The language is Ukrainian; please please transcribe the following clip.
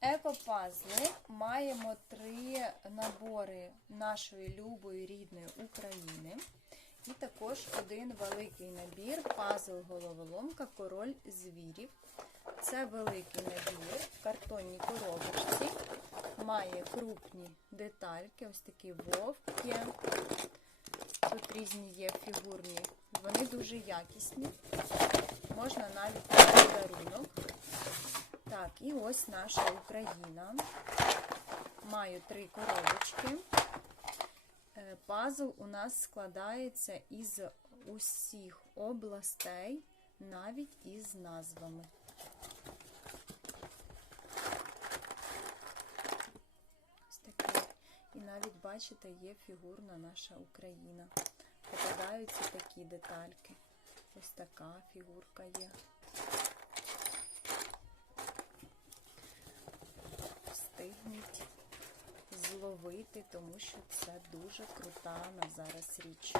Екопазли маємо три набори нашої любої рідної України. І також один великий набір пазл головоломка Король звірів. Це великий набір в картонній коробочці. Має крупні детальки, ось такі вовки. Тут різні є фігурні. Вони дуже якісні. Можна навіть на подарунок. І ось наша Україна. Маю три коробочки. Е, Пазл у нас складається із усіх областей, навіть із назвами. Ось такий. І навіть, бачите, є фігурна наша Україна. Попадаються такі детальки. Ось така фігурка є. Зловити, тому що це дуже крута на зараз річ.